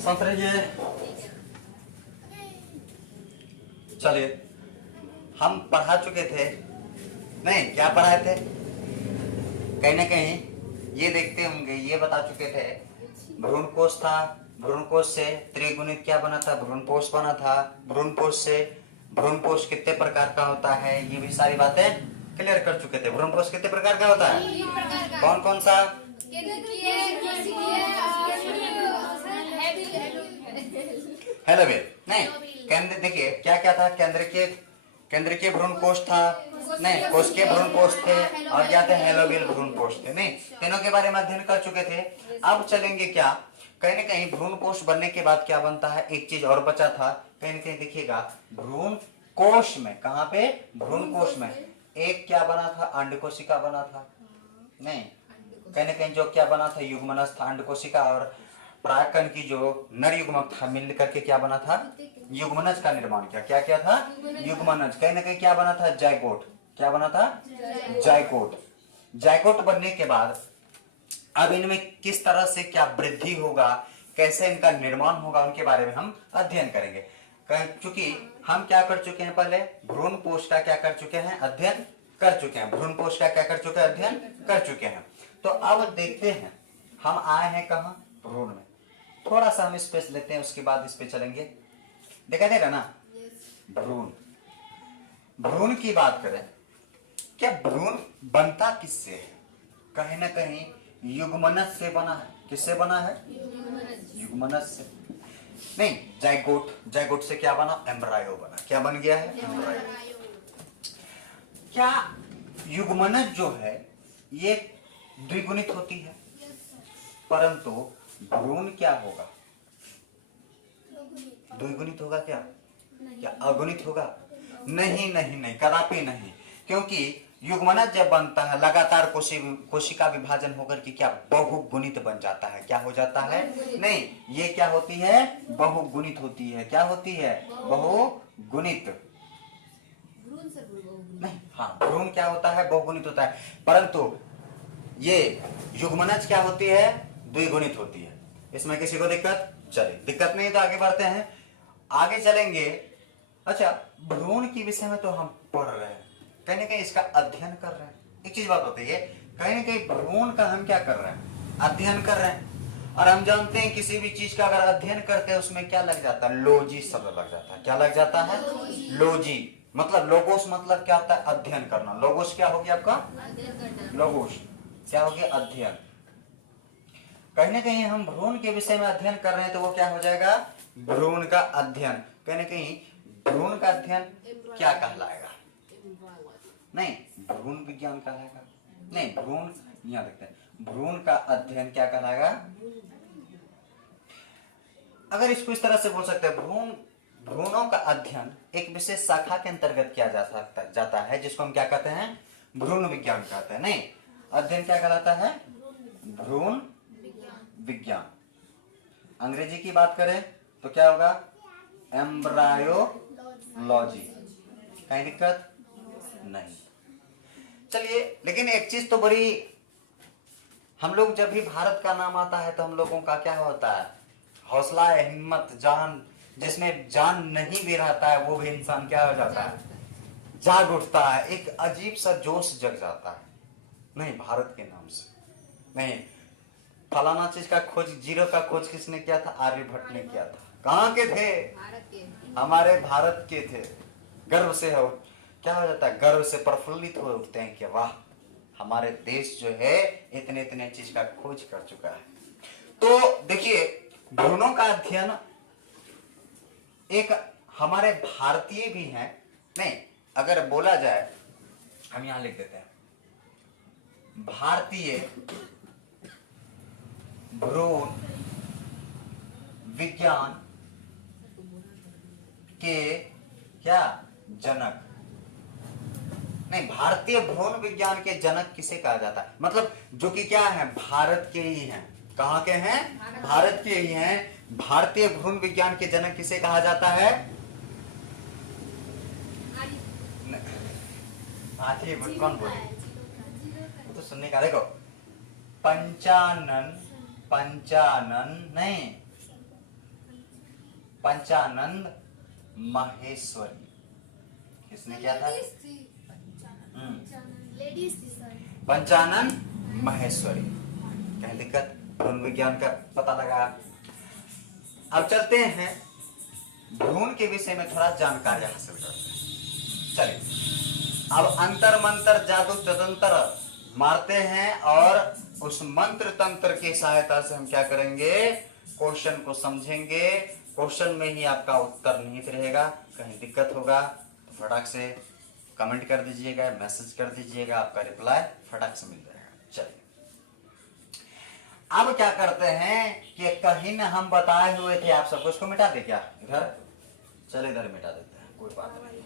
समझिए। चलिए, हम पढ़ा चुके थे, नहीं क्या पढ़ाए थे, कहीं ना कहीं ये देखते होंगे, ये बता चुके थे भ्रूणकोश था, भ्रूणकोश से त्रिगुणित क्या बना था, भ्रूणपोष बना था, भ्रूणपोष से भ्रूणपोष कितने प्रकार का होता है, ये भी सारी बातें क्लियर कर चुके थे। भ्रूणपोष कितने प्रकार का होता है, कौन कौन सा, हेलोवेल नहीं, केंद्र देखिए क्या क्या था, केंद्र के भ्रूणकोश था, नहीं कोशिकीय भ्रूणकोश थे, और क्या थे, हेलोवेल भ्रूणकोश थे। नहीं, तीनों के बारे में अध्ययन कर चुके थे। अब चलेंगे क्या, कहीं ना कहीं भ्रूणकोश बनने के बाद क्या बनता है, एक चीज और बचा था, कहीं ना कहीं देखिएगा भ्रूणकोश में, कहाँ पे, भ्रूणकोश में एक क्या बना था, अंडकोशिका बना था। नहीं, कहीं ना कहीं जो क्या बना था, युग्मनज था, अंडकोशिका और परागकण की जो नर युग्मक था मिल करके क्या बना था, युग्मनज का निर्माण किया। क्या क्या था, युग्मनज। कहीं ना कहीं क्या बना था, जायगोट। क्या बना था, जायगोट। जायगोट बनने के बाद अब इनमें किस तरह से क्या वृद्धि होगा, कैसे इनका निर्माण होगा, उनके बारे में हम अध्ययन करेंगे। क्योंकि हम क्या कर चुके हैं, पहले भ्रूणपोष का क्या कर चुके हैं, अध्ययन कर चुके हैं। भ्रूणपोष का क्या कर चुके हैं, अध्ययन कर चुके हैं। तो अब देखते हैं हम आए हैं कहां, भ्रूण में। थोड़ा सा हम स्पेस लेते हैं, उसके बाद इस पे चलेंगे। देखा दे रहा ना, भ्रूण। भ्रूण की बात करें, क्या भ्रूण बनता किससे है, कहीं ना कहीं युग्मनज से बना है। किससे बना है, युग्मनज से। नहीं, जायगोट, जायगोट से क्या बना, एम्ब्रायो बना। क्या बन गया है, एम्ब्रायो। क्या युग्मनज जो है ये द्विगुणित होती है, परंतु भ्रूण क्या होगा, द्विगुणित होगा क्या, क्या अगुणित होगा, नहीं नहीं नहीं, कदापि नहीं। क्योंकि युग्मनज जब बनता है लगातार कोशिका विभाजन होकर के क्या बहुगुणित बन जाता है। क्या हो जाता है, नहीं, ये क्या होती है, बहुगुणित होती है। क्या होती है, बहुगुणित। नहीं, हाँ, भ्रूण क्या होता है, बहुगुणित होता है, परंतु ये युग्मनज क्या होती है, द्विगुणित होती है। इसमें किसी को दिक्कत, चलिए दिक्कत नहीं तो आगे बढ़ते हैं, आगे चलेंगे। अच्छा, भ्रूण के विषय में तो हम पढ़ रहे हैं, कहीं ना कहीं इसका अध्ययन कर रहे हैं। एक चीज बात होती है, कहीं ना कहीं भ्रूण का हम क्या कर रहे हैं, अध्ययन कर रहे हैं। और हम जानते हैं किसी भी चीज का अगर अध्ययन करते हैं उसमें क्या लग जाता है, लोजी शब्द लग जाता है। क्या लग जाता है, लोजी। मतलब लोगोस मतलब क्या होता है, अध्ययन करना। लोगोस क्या हो गया आपका, लोगोस क्या हो गया, अध्ययन। कहीं ना कहीं हम भ्रूण के विषय में अध्ययन कर रहे हैं तो वो क्या हो जाएगा, भ्रूण का अध्ययन। कहीं ना कहीं भ्रूण का अध्ययन क्या कहलाएगा, नहीं, भ्रूण विज्ञान कहलाएगा। नहीं, भ्रूण, यहां देखते हैं, भ्रूण का अध्ययन क्या कहलाएगा। अगर इसको इस तरह से बोल सकते हैं, भ्रूणों का अध्ययन एक विशेष शाखा के अंतर्गत किया जाता है, जिसको हम क्या कहते हैं, भ्रूण विज्ञान कहते हैं। नहीं, अध्ययन क्या कहलाता है, भ्रूण विज्ञान। अंग्रेजी की बात करें तो क्या होगा, एम्ब्रायोलॉजी। कहीं दिक्कत नहीं। चलिए, लेकिन एक चीज तो बड़ी, हम लोग जब भी भारत का नाम आता है तो हम लोगों का क्या होता है, हौसला, हिम्मत, जान, जिसमें जान नहीं भी रहता है वो भी इंसान क्या हो जाता है, जाग उठता है, एक अजीब सा जोश जग जाता है। नहीं, भारत के नाम से नहीं, फलाना चीज का खोज, जीरो का खोज किसने किया था, आर्यभट्ट ने किया था। कहाँ के थे, हमारे भारत के थे। गर्व से हो, क्या हो जाता है, गर्व से प्रफुल्लित हो उठते हैं कि वाह, हमारे देश जो है इतने इतने चीज का खोज कर चुका है। तो देखिए, भ्रूणों का अध्ययन एक हमारे भारतीय भी हैं। नहीं, अगर बोला जाए, हम यहां लिख देते हैं, भारतीय भ्रूण विज्ञान के क्या जनक। नहीं, भारतीय भ्रूण विज्ञान के जनक किसे कहा जाता है, मतलब जो कि क्या है, भारत के ही हैं। कहां के हैं, भारत के ही हैं। भारतीय भ्रूण विज्ञान के जनक किसे कहा जाता है, आर्यभट्ट। कौन बोले, तो सुनने का, देखो, पंचानन नहीं, पंचानंद महेश्वरी। किसने किया था? पंचानंद महेश्वरी। कहीं दिक्कत? भ्रूण विज्ञान का पता लगा। अब चलते हैं भ्रूण के विषय में थोड़ा जानकारी हासिल करते हैं। चलिए अब अंतर मंत्र जादू तंत्र मारते हैं और उस मंत्र तंत्र की सहायता से हम क्या करेंगे, क्वेश्चन को समझेंगे। क्वेश्चन में ही आपका उत्तर निहित रहेगा। कहीं दिक्कत होगा तो फटाक से कमेंट कर दीजिएगा, मैसेज कर दीजिएगा, आपका रिप्लाई फटाक से मिल जाएगा। चलिए अब क्या करते हैं कि कहीं ना हम बताए हुए थे आप सबको, इसको मिटा दे क्या इधर, चलो इधर मिटा देते हैं, कोई बात नहीं।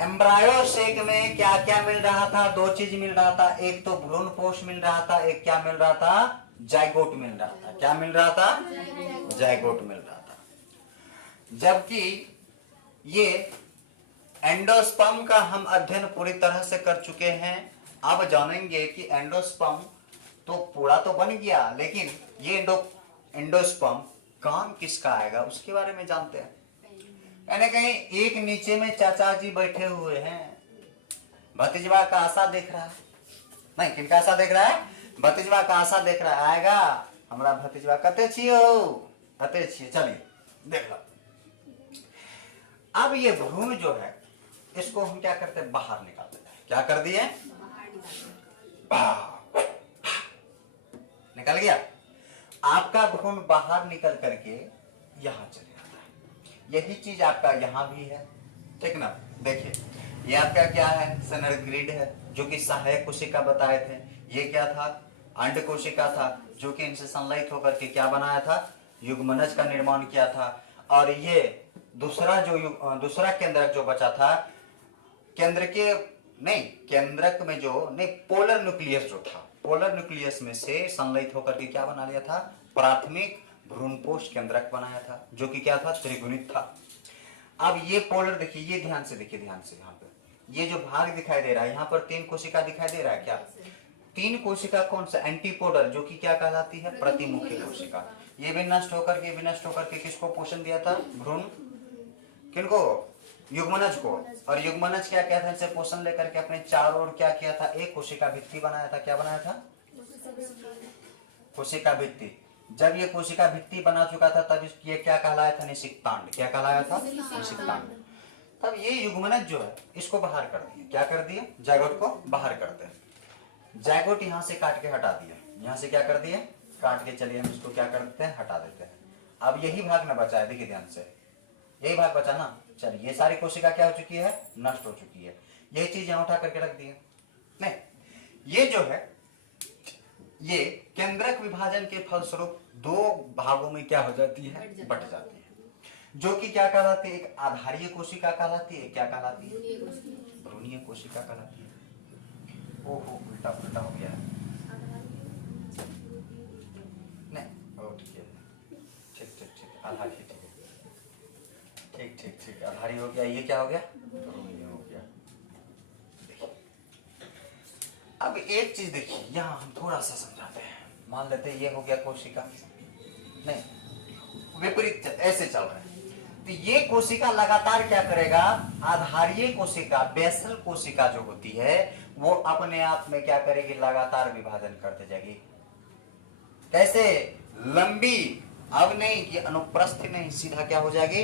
एम्ब्रायो सेक में क्या क्या मिल रहा था? दो चीज मिल रहा था, एक तो भ्रूण पोष मिल रहा था, एक क्या मिल रहा था? जाइगोट मिल रहा था। क्या मिल रहा था? जाइगोट मिल रहा था। जबकि ये एंडोस्पर्म का हम अध्ययन पूरी तरह से कर चुके हैं। अब जानेंगे कि एंडोस्पर्म तो पूरा तो बन गया, लेकिन ये एंडोस्पर्म काम किसका आएगा उसके बारे में जानते हैं। यानी कहीं एक नीचे में चाचा जी बैठे हुए हैं, भतीजवा का आशा देख रहा है, नहीं किनका आशा देख रहा है? भतीजवा का आशा देख रहा है, आएगा हमारा भतीजवा, कते छियो कते छिए, चलिए देख लो। अब ये भ्रूण जो है इसको हम क्या करते हैं, बाहर निकाल देते हैं। क्या कर दिए? निकल गया। आपका भ्रूण बाहर निकल करके यहां चले जाता है। यही चीज आपका यहां भी है, ठीक ना? देखिए ये आपका क्या है, सेनरग्रिड है जो कि सहायक कोशिका बताए थे। ये क्या था? अंड कोशिका था जो कि इनसे संलयित होकर के क्या बनाया था? युग्मनज का निर्माण किया था। और ये दूसरा केंद्रक जो बचा था, केंद्रक में जो नहीं, पोलर न्यूक्लियस जो था, पोलर न्यूक्लियस में से संलयित होकर के क्या बना लिया था? प्राथमिक भ्रूणपोष केंद्रक बनाया था, जो कि क्या था? त्रिगुणित था। अब ये पोलर देखिए, ये ध्यान से देखिए, ध्यान से यहाँ पे ये जो भाग दिखाई दे रहा है, यहाँ पर 3 कोशिका दिखाई दे रहा है क्या? 3 कोशिका कौन सा? एंटीपोडर, जो कि क्या कहलाती है? प्रतिमुखी कोशिका। ये भी नष्ट होकर के किसको पोषण दिया था? भ्रूण, किनको? युग्मनज को। और युग्मनज क्या किया था? इनसे पोषण लेकर के अपने चारों ओर क्या किया था? एक कोशिका भित्ति बनाया था। क्या बनाया था? कोशिका भित्ति। जब ये कोशिका भित्ति बना चुका था तब ये क्या कहलाया था? निषिक्तांड। क्या कहलाया था? निषिक्तांड। तब ये युग्मनज जो है इसको बाहर कर दिए। क्या कर दिए? जायगोट को बाहर करते हैं। जायगोट यहां से काट के हटा दिया, यहां से क्या कर दिए? काट के, चलिए हम इसको क्या करते हैं? हटा देते हैं। अब यही भाग ना बचा है, देखिए ध्यान से, यही भाग बचा ना। चलिए ये सारी कोशिका क्या हो चुकी है? नष्ट हो चुकी है। यही चीज यहां उठा करके रख दिए। नहीं, ये जो है ये केंद्रक विभाजन के फलस्वरूप 2 भागों में क्या हो जाती है? बट जाती है, जो कि क्या कहलाती है? एक आधारीय कोशिका कहलाती है, क्या कहलाती है? भ्रूणीय कोशिका कहलाती है। ओहो उल्टा पुल्टा हो गया है। नहीं ठीक है, ठीक आधारी, ठीक आधारी हो गया। ये क्या हो गया? भ्रूणीय हो गया। अब एक चीज देखिए, यहां हम थोड़ा सा समझाते हैं। मान लेते हैं ये हो गया कोशिका, नहीं विपरीत ऐसे चल रहा है, तो ये कोशिका लगातार क्या करेगा? आधारीय कोशिका, बेसल कोशिका जो होती है वो अपने आप में क्या करेगी? लगातार विभाजन करते जाएगी। कैसे? लंबी, अब नहीं कि अनुप्रस्थ नहीं, सीधा क्या हो जाएगी?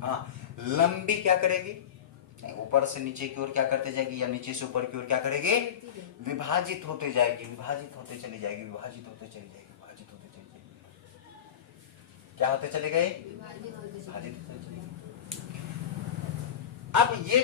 हाँ, लंबी क्या करेगी? ऊपर से नीचे की ओर क्या करते जाएगी, या नीचे से ऊपर की ओर क्या करेगी? विभाजित होते जाएगी, विभाजित होते चली जाएगी, विभाजित होते चली जाएगी, विभाजित होते चली जाएगी। क्या होते चले गए? विभाजित होते चले गए। अब ये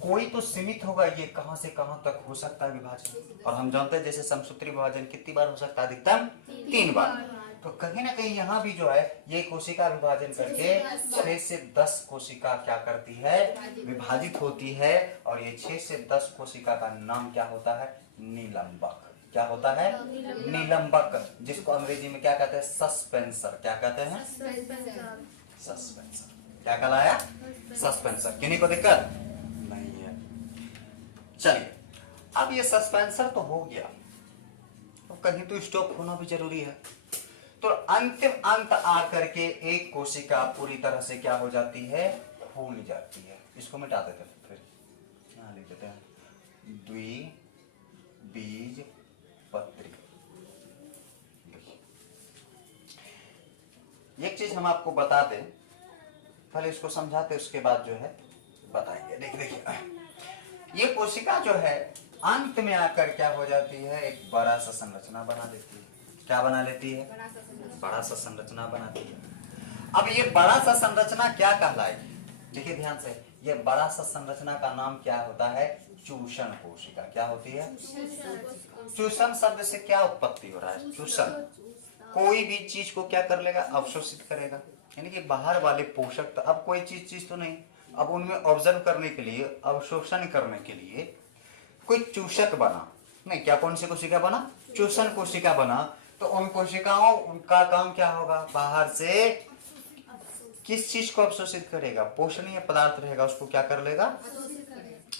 कोई तो सीमित होगा, ये कहां से कहां तक हो सकता है विभाजन? और हम जानते हैं जैसे समसूत्री विभाजन कितनी बार हो सकता है? अधिकतम 3 बार। तो कहीं ना कहीं यहाँ भी जो है ये कोशिका विभाजन करके 6 से 10 कोशिका क्या करती है? विभाजित होती है। और ये 6 से 10 कोशिका का नाम क्या होता है? निलंबक। क्या होता है? निलंबक, जिसको अंग्रेजी में क्या कहते हैं? सस्पेंसर। क्या कहते हैं? सस्पेंसर। क्या कहलाया? सस्पेंसर। किन्हीं को दिक्कत नहीं है? चलिए अब ये सस्पेंसर तो हो गया, तो कहीं तो स्टॉप होना भी जरूरी है। तो तो अंतिम अंत आकर के एक कोशिका पूरी तरह से क्या हो जाती है, फूल जाती है। इसको मिटा देते हैं, फिर यहाँ लिख देते हैं द्विबीजपत्री। एक चीज हम आपको बता दें, पहले इसको समझाते उसके बाद जो है बताएंगे। देखिए ये कोशिका जो है अंत में आकर क्या हो जाती है, एक बड़ा सा संरचना बना देती है। क्या बना लेती है, बड़ा सा संरचना बनाती है। अब ये बड़ा सा संरचना क्या कहलाएगी, देखिए ध्यान से, ये बड़ा सा संरचना का नाम क्या होता है, चूषण कोशिका। क्या होती है, चूषण शब्द से क्या उत्पत्ति हो रहा है, चूषण। कोई भी चीज को क्या कर लेगा, अवशोषित करेगा, यानी कि बाहर वाले पोषक। तो अब कोई चीज तो नहीं, अब उनमें ऑब्जर्व करने के लिए, अवशोषण करने के लिए कोई चूषक बना, नहीं क्या, कौन सी कोशिका बना, चूषण कोशिका बना। तो उन कोशिकाओं, उनका काम क्या होगा, बाहर से किस चीज को अवशोषित करेगा, पोषणीय पदार्थ रहेगा उसको क्या कर लेगा,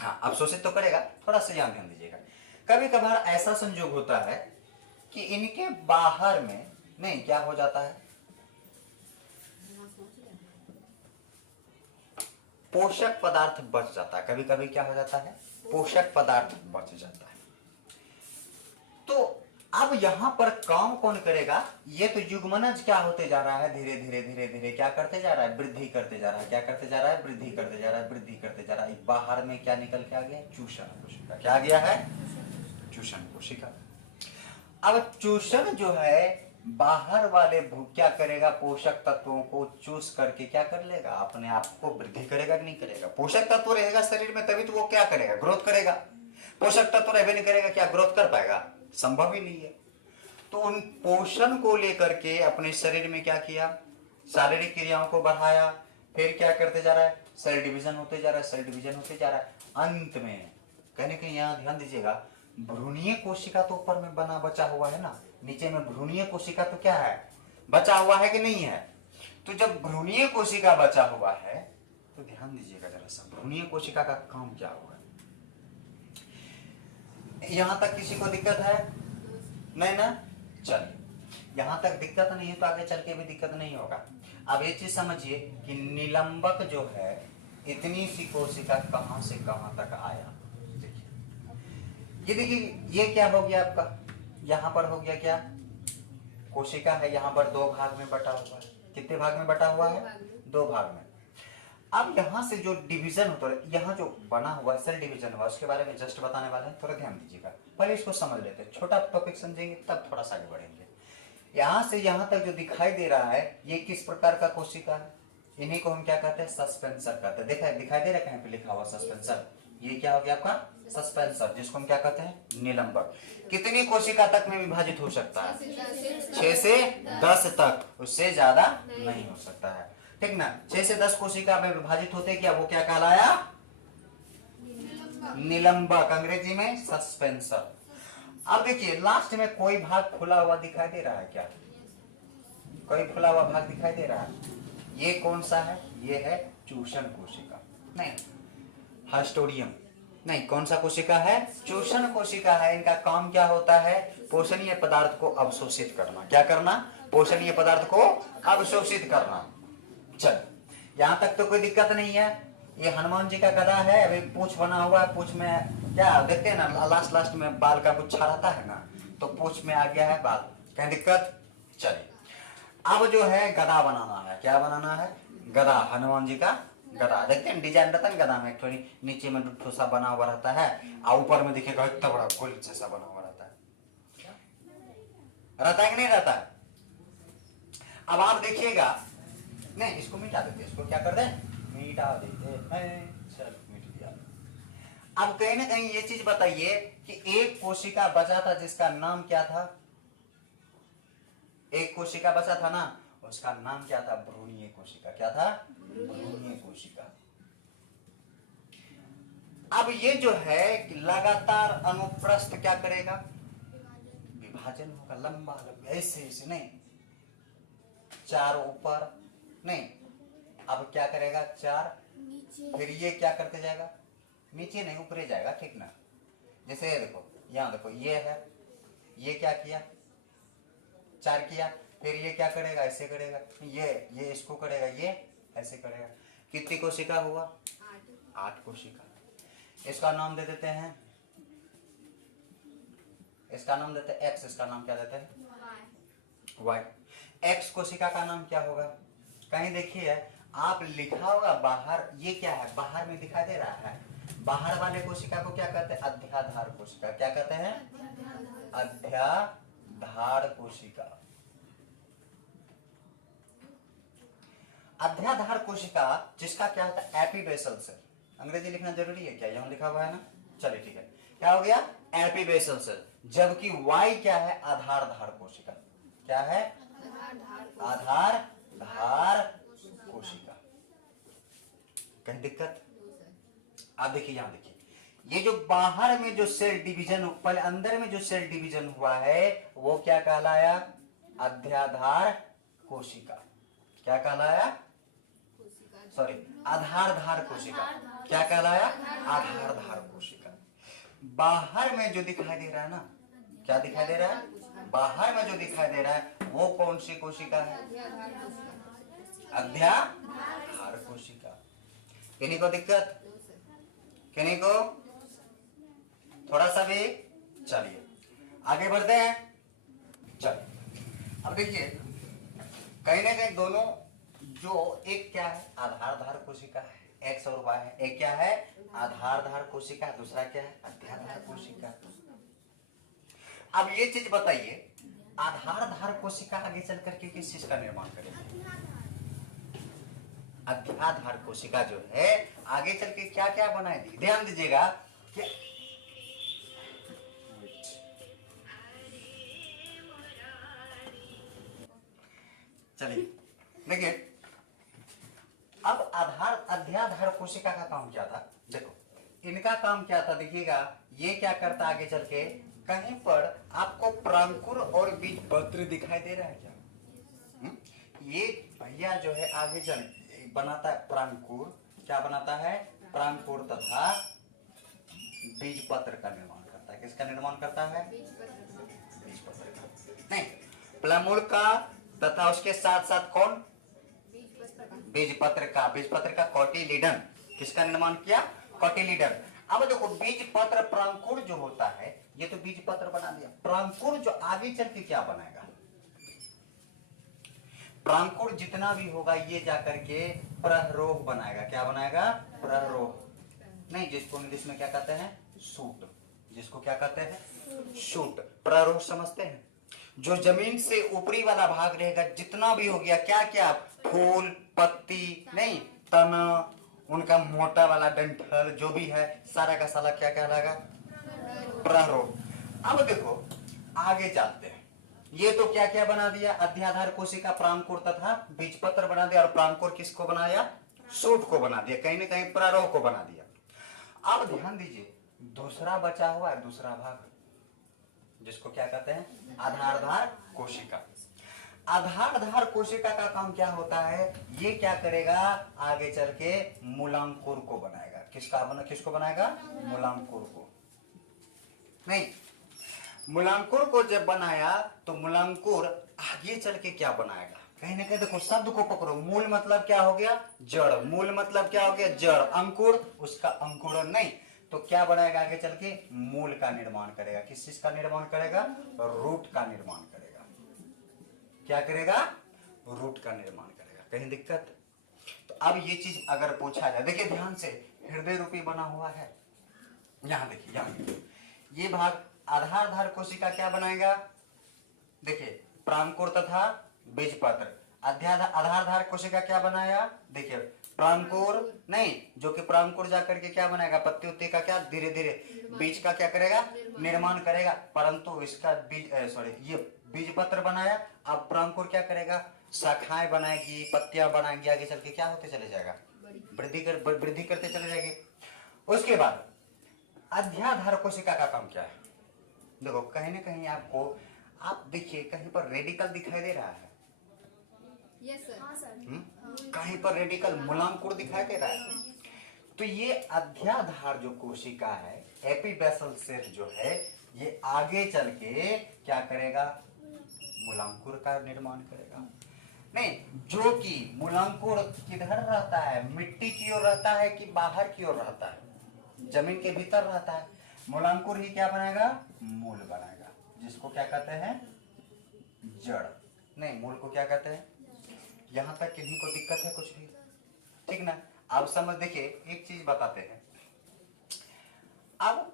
हाँ अवशोषित तो करेगा। थोड़ा सा ध्यान दीजिएगा, कभी कभार ऐसा संयोग होता है कि इनके बाहर में नहीं क्या हो जाता है, पोषक पदार्थ बच जाता है। कभी कभी क्या हो जाता है, पोषक पदार्थ बच जाता है। तो अब यहां पर काम कौन करेगा, ये तो युग्मनज क्या होते जा रहा है, धीरे धीरे धीरे धीरे क्या करते जा रहा है, वृद्धि करते जा रहा है। क्या करते जा रहा है, वृद्धि करते जा रहा है, वृद्धि करते जा रहा है। बाहर में क्या निकल के आ गया, चूषण कोशिका। क्या आ गया है, चूषण कोशिका। अब चूषण जो है बाहर वाले क्या करेगा, पोषक तत्वों को चूस करके क्या कर लेगा, अपने आप को वृद्धि करेगा कि नहीं करेगा। पोषक तत्व रहेगा शरीर में तभी तो वो क्या करेगा, ग्रोथ करेगा। पोषक तत्व रहने नहीं करेगा, क्या ग्रोथ कर पाएगा, संभव ही नहीं है। तो उन पोषण को लेकर के अपने शरीर में क्या किया, शारीरिक क्रियाओं को बढ़ाया। फिर क्या करते जा रहा है, सेल डिवीजन होते जा रहा है, सेल डिवीजन होते जा रहा है। अंत में कहने के यहाँ ध्यान दीजिएगा, भ्रूणीय कोशिका तो ऊपर में बना बचा हुआ है ना, नीचे में भ्रूणीय कोशिका तो क्या है, बचा हुआ है कि नहीं है। तो जब भ्रूणीय कोशिका बचा हुआ है तो ध्यान दीजिएगा जरा सा, भ्रूणीय कोशिका का काम क्या हुआ। यहां तक किसी को दिक्कत है, नहीं ना, चलिए यहां तक दिक्कत नहीं है तो आगे चल के भी दिक्कत नहीं होगा। अब ये चीज समझिए कि निलंबक जो है, इतनी सी कोशिका कहां से कहां तक आया। ये देखिए ये क्या हो गया आपका, यहां पर हो गया क्या, कोशिका है, यहां पर दो भाग में बटा हुआ है। कितने भाग में बटा हुआ है, दो भाग में। अब यहां से जो डिवीजन होता है, यहाँ जो बना हुआ है सेल डिवीजन हुआ, उसके बारे में जस्ट बताने वाले हैं, थोड़ा ध्यान दीजिएगा। पहले इसको समझ लेते हैं, छोटा टॉपिक समझेंगे तब थोड़ा सा आगे बढ़ेंगे। यहां से यहां तक जो दिखाई दे रहा है, ये किस प्रकार का कोशिका है, इन्हीं को हम क्या कहते हैं, सस्पेंसर कहते हैं। देखा दिखाई दे रहा है कहीं पे लिखा हुआ सस्पेंसर, ये क्या हो गया आपका सस्पेंसर, जिसको हम क्या कहते हैं, निलंबक। कितनी कोशिका तक में विभाजित हो सकता है, 6 से 10 तक, उससे ज्यादा नहीं हो सकता है, ठीक ना। 6 से 10 कोशिका में विभाजित होते क्या, वो क्या कहलाया, निलंबक, अंग्रेजी में सस्पेंसर। अब देखिए लास्ट में कोई भाग खुला हुआ दिखाई दे रहा है क्या, कोई खुला हुआ भाग दिखाई दे रहा है, ये कौन सा है, ये है चूषण कोशिका, नहीं हास्टोडियम, नहीं कौन सा कोशिका है, चूषण कोशिका है। इनका काम क्या होता है, पोषणीय पदार्थ को अवशोषित करना। क्या करना, पोषणीय पदार्थ को अवशोषित करना। चल यहां तक तो कोई दिक्कत नहीं है। ये हनुमान जी का गदा है, अभी पूछ बना हुआ है, पूछ में क्या देखते हैं ना, लास्ट में बाल का गुच्छा रहता है ना, तो पूछ में आ गया है बाल, क्या दिक्कत। चलिए अब जो है गदा बनाना है, क्या बनाना है, गदा, हनुमान जी का गदा। देखते हैं डिजाइन रहता है गदा में, थोड़ी नीचे में दुठो सा बना हुआ रहता है, और ऊपर में देखिएगा इतना बड़ा गोल जैसा बना हुआ रहता है, रहता है कि नहीं रहता है। अब आप देखिएगा, नहीं इसको मिटा देते, इसको क्या कर दे, मिटा देते हैं, चल मिट दिया। अब कहीं ना कहीं ये चीज बताइए कि एक कोशिका बचा था जिसका नाम क्या था, एक कोशिका बचा था ना, उसका नाम क्या था, भ्रूणीय कोशिका। क्या था, भ्रूणीय कोशिका। अब ये जो है लगातार अनुप्रस्थ क्या करेगा, विभाजन होगा, लंबा लंबा, ऐसे ऐसे नहीं, चार ऊपर नहीं, अब क्या करेगा, चार, फिर ये क्या करते जाएगा, नीचे नहीं ऊपर जाएगा, ठीक ना। जैसे ये देखो, यहां देखो ये है, ये क्या किया, चार किया, फिर ये क्या करेगा, ऐसे करेगा, ये इसको करेगा, ये ऐसे करेगा। कितनी कोशिका हुआ? 8 कोशिका। इसका नाम दे देते हैं, इसका नाम देते हैं एक्स, इसका नाम क्या देते हैं? वाई। एक्स कोशिका का नाम क्या होगा? कहीं देखिए आप लिखा होगा बाहर, ये क्या है, बाहर में दिखाई दे रहा है। बाहर वाले कोशिका को क्या कहते हैं? अध्याधार कोशिका। क्या कहते हैं? अध्याधार कोशिका। अध्याधार कोशिका जिसका क्या होता है? Epibasal cell. अंग्रेजी लिखना जरूरी है क्या? यहां लिखा हुआ है ना, चलिए ठीक है। क्या हो गया? Epibasal cell. जबकि वाई क्या है? आधारधार कोशिका। क्या है? आधारधार कोशिका। कहीं दिक्कत? आप देखिए, यहां देखिए, ये जो बाहर में जो सेल डिवीजन, पहले अंदर में जो सेल डिवीजन हुआ है वो क्या कहलाया? अध्याधार कोशिका। क्या कहलाया? सॉरी, आधारधार कोशिका। क्या कहलाया? आधारधार कोशिका। बाहर में जो दिखाई दे रहा है ना, क्या दिखाई दे रहा है? बाहर में जो दिखाई दे रहा है वो कौन सी कोशिका है? अध्याधार कोशिका। किन्हीं को दिक्कत? किन्हीं को? थोड़ा सा भी? चलिए आगे बढ़ते हैं। चलिए अब देखिए, कहीं ना कहीं दोनों जो एक क्या है? आधारधार कोशिका है, एक्स और वाई है। एक क्या है? आधारधार कोशिका, दूसरा क्या है? अध्याधार कोशिका। अब ये चीज बताइए, आधारधार कोशिका आगे चल करके किस चीज का निर्माण करेगी? अध्याधार कोशिका जो है आगे चल के क्या क्या बनाएगी? ध्यान दीजिएगा कि चलिए देखिए, अब अध्याधार कोशिका का काम क्या था? देखो इनका काम क्या था, देखिएगा ये क्या करता आगे चल के, कहीं पर आपको प्रांकुर और बीजपत्र दिखाई दे रहा है क्या? ये भैया जो है आगे चल बनाता है प्रांकुर। क्या बनाता है? प्रांकुर तथा बीजपत्र का निर्माण करता है। किसका निर्माण करता है? बीजपत्र का नहीं, प्लमूल का, तथा उसके साथ साथ कौन? बीजपत्र का। बीजपत्र का कोटिलीडन। किसका निर्माण किया? कोटिलीडन। अब देखो बीजपत्र प्रांकुर जो होता है, ये तो बीजपत्र बना दिया। प्रांकुर जो आगे चल के क्या बनाएगा? प्रांकुर जितना भी होगा ये जाकर के प्रहरोह बनाएगा। क्या बनाएगा? प्रहरोह नहीं, जिसको इंग्लिश में क्या कहते हैं? सूट। जिसको क्या कहते हैं? सूट। प्रहरोह समझते हैं? जो जमीन से ऊपरी वाला भाग रहेगा, जितना भी हो गया, क्या क्या, फूल, पत्ती, नहीं, तना, उनका मोटा वाला डंठल जो भी है, सारा का सारा क्या कहलाएगा? प्रहरोह। अब देखो आगे चलते हैं, ये तो क्या क्या बना दिया? अध्याधार कोशिका, प्रांकुर तथा बीजपत्र बना दिया। और प्रांकुर किसको बनाया? सूट को बना दिया, कहीं ना कहीं प्रहरोह को बना दिया। अब ध्यान दीजिए, दूसरा बचा हुआ है, दूसरा भाग, जिसको क्या कहते हैं? आधारधार कोशिका। आधारधार कोशिका का काम क्या होता है? ये क्या करेगा? आगे चल के मूलांकुर को बनाएगा। किसको बनाएगा? मूलांकुर को। नहीं, मूलांकुर को जब बनाया तो मूलांकुर आगे चल के क्या बनाएगा? कहीं ना कहीं देखो, शब्द को पकड़ो। मूल मतलब क्या हो गया? जड़। मूल मतलब क्या हो गया? जड़। अंकुर, उसका अंकुरन नहीं, तो क्या बनाएगा आगे चल के? मूल का निर्माण करेगा। किस चीज का निर्माण करेगा? रूट का निर्माण करेगा। क्या करेगा? रूट का निर्माण करेगा। कहीं दिक्कत? तो अब ये चीज अगर पूछा जाए, देखिए ध्यान से, हृदय रूपी बना हुआ है। यहां देखिए, यहां देखिए, ये भाग आधारधार कोशिका क्या बनाएगा? देखिए, प्रांकुर तथा बीजपत्र। आधारधार कोशिका क्या बनाया? देखिए, प्रांकुर नहीं, जो कि प्रांकुर जाकर के क्या बनाएगा? पत्ती उत्ती का क्या धीरे धीरे बीज का क्या करेगा? निर्माण करेगा। परंतु इसका बीज ये बीजपत्र बनाया। अब प्रांकुर क्या करेगा? शाखाएं बनाएगी, पत्तियां बनाएंगी, आगे चल के क्या होते चले जाएगा? वृद्धि करते चले जाएंगे। उसके बाद अध्याधार कोशिका का काम क्या है? देखो कहीं ना कहीं आपको, आप देखिए कहीं पर रेडिकल दिखाई दे रहा है? Yes sir. कहीं पर रेडिकल मूलांकुर दिखाई दे रहा है? तो ये अध्याधार जो कोशिका है, एपीबेसल सेल जो है, ये आगे चल के क्या करेगा? मूलांकुर का निर्माण करेगा। नहीं, जो कि मूलांकुर किधर रहता है, मिट्टी की ओर रहता है कि बाहर की ओर रहता है, जमीन के भीतर रहता है। मूलांकुर ही क्या बनाएगा, मूल बनाएगा, जिसको क्या कहते हैं, जड़। नहीं, मूल को क्या कहते हैं। यहां तक किन्हीं को दिक्कत है कुछ भी, ठीक ना। अब समझ, देखिए एक चीज बताते हैं। अब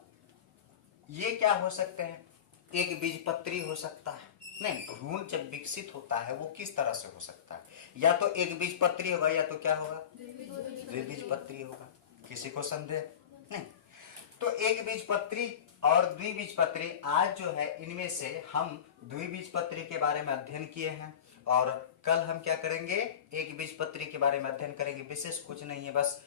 ये क्या हो सकते हैं, एक बीजपत्री हो सकता है। नहीं, भ्रूण जब विकसित होता है वो किस तरह से हो सकता है, या तो एक बीजपत्री होगा या तो क्या होगा, द्विबीजपत्री होगा। किसी को संदेह नहीं। तो एक बीजपत्री और द्विबीजपत्री, आज जो है इनमें से हम द्विबीजपत्री के बारे में अध्ययन किए हैं, और कल हम क्या करेंगे, एक बीजपत्री के बारे में अध्ययन करेंगे। विशेष कुछ नहीं है, बस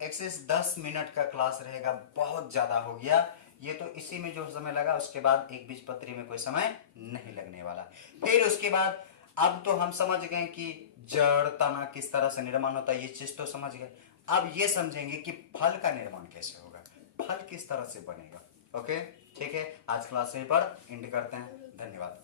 एक्सेस 10 मिनट का क्लास रहेगा, बहुत ज्यादा हो गया ये तो। इसी में जो समय लगा, उसके बाद एक बीजपत्री में कोई समय नहीं लगने वाला। फिर उसके बाद अब तो हम समझ गए कि जड़ तना किस तरह से निर्माण होता है, ये चीज तो समझ गए। अब ये समझेंगे कि फल का निर्माण कैसे होगा, फल किस तरह से बनेगा। ओके, ठीक है, आज क्लास यहीं पर एंड करते हैं। धन्यवाद।